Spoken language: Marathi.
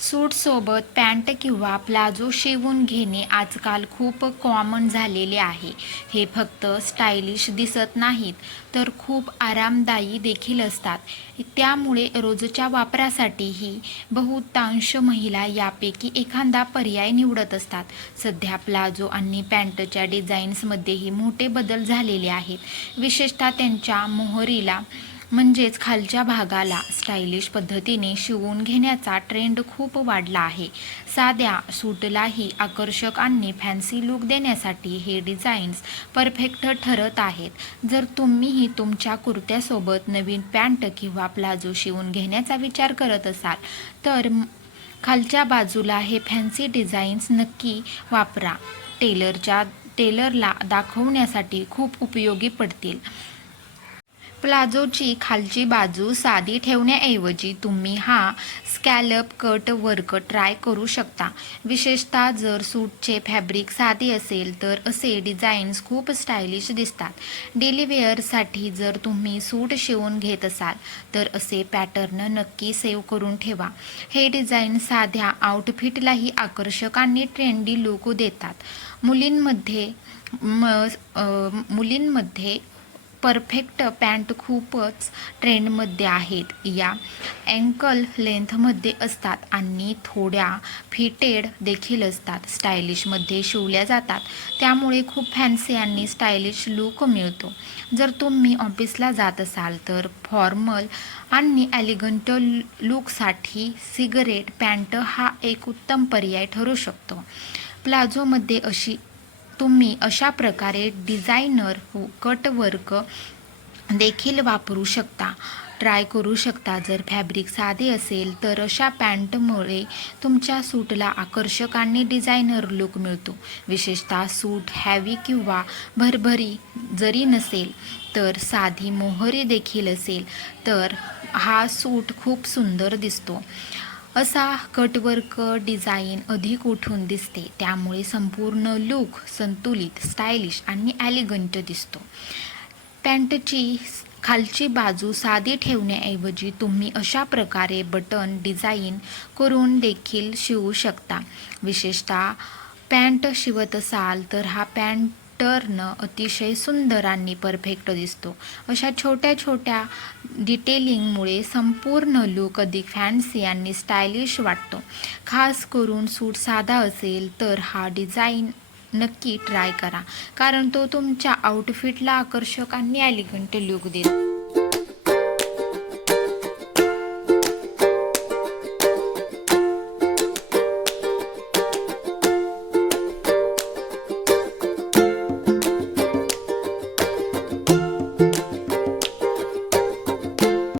सूटसोबत पॅन्ट किंवा प्लाझो शिवून घेणे आजकाल खूप कॉमन झालेले आहे. हे फक्त स्टायलिश दिसत नाहीत, तर खूप आरामदायी देखील असतात. त्यामुळे रोजच्या वापरासाठीही बहुतांश महिला यापैकी एखादा पर्याय निवडत असतात. सध्या प्लाझो आणि पॅन्टच्या डिझाईन्समध्येही मोठे बदल झालेले आहेत. विशेषतः त्यांच्या मोहरीला म्हणजेच खालच्या भागाला स्टायलिश पद्धतीने शिवून घेण्याचा ट्रेंड खूप वाढला आहे. साध्या सूटलाही आकर्षक आणि फॅन्सी लुक देण्यासाठी हे डिझाईन्स परफेक्ट ठरत आहेत. जर तुम्हीही तुमच्या कुर्त्यासोबत नवीन पॅन्ट किंवा प्लाझो शिवून घेण्याचा विचार करत असाल, तर खालच्या बाजूला हे फॅन्सी डिझाईन्स नक्की वापरा. टेलरला दाखवण्यासाठी खूप उपयोगी पडतील. प्लाझोची खालची बाजू साधी ठेवण्याऐवजी तुम्ही हा स्कॅलप कट वर्क ट्राय करू शकता. विशेषतः जर सूटचे फॅब्रिक साधे असेल तर असे डिझाईन्स खूप स्टायलिश दिसतात. डेली वेअरसाठी जर तुम्ही सूट शिवून घेत असाल तर असे पॅटर्न नक्की सेव्ह करून ठेवा. हे डिझाईन साध्या आउटफिटलाही आकर्षक आणि ट्रेंडी लुक देतात. मुलींमध्ये परफेक्ट पॅन्ट खूपच ट्रेंडमध्ये आहेत. या अँकल लेंथमध्ये असतात आणि थोड्या फिटेड देखील असतात. स्टायलिशमध्ये शिवल्या जातात, त्यामुळे खूप फॅन्सी आणि स्टायलिश लुक मिळतो. जर तुम्ही ऑफिसला जात असाल तर फॉर्मल आणि एलिगंट लुकसाठी सिगरेट पॅन्ट हा एक उत्तम पर्याय ठरू शकतो. प्लाझोमध्ये तुम्ही अशा प्रकारे डिझायनर कटवर्क देखील वापरू शकता. ट्राय करू शकता. जर फॅब्रिक साधे असेल तर अशा पॅन्टमुळे तुमच्या सूटला आकर्षक आणि डिझायनर लुक मिळतो. विशेषतः सूट हॅवी किंवा भरभरी जरी नसेल तर साधी मोहरी देखील असेल तर हा सूट खूप सुंदर दिसतो. असा कटवर्क डिझाईन अधिक उठून दिसते, त्यामुळे संपूर्ण लुक संतुलित, स्टायलिश आणि एलिगंट दिसतो. पॅन्टची खालची बाजू साधी ठेवण्याऐवजी तुम्ही अशा प्रकारे बटन डिझाईन करून देखील शिवू शकता. विशेषतः पॅन्ट शिवत असाल तर हा पॅटर्न अतिशय सुंदर आणि परफेक्ट दिसतो. अशा छोट्या छोट्या डिटेलिंगमुळे संपूर्ण लुक अधिक फॅन्सी आणि स्टायलिश वाटतो. खास करून सूट साधा असेल तर हा डिझाईन नक्की ट्राय करा, कारण तो तुमच्या आउटफिटला आकर्षक आणि एलिगंट लुक देतो.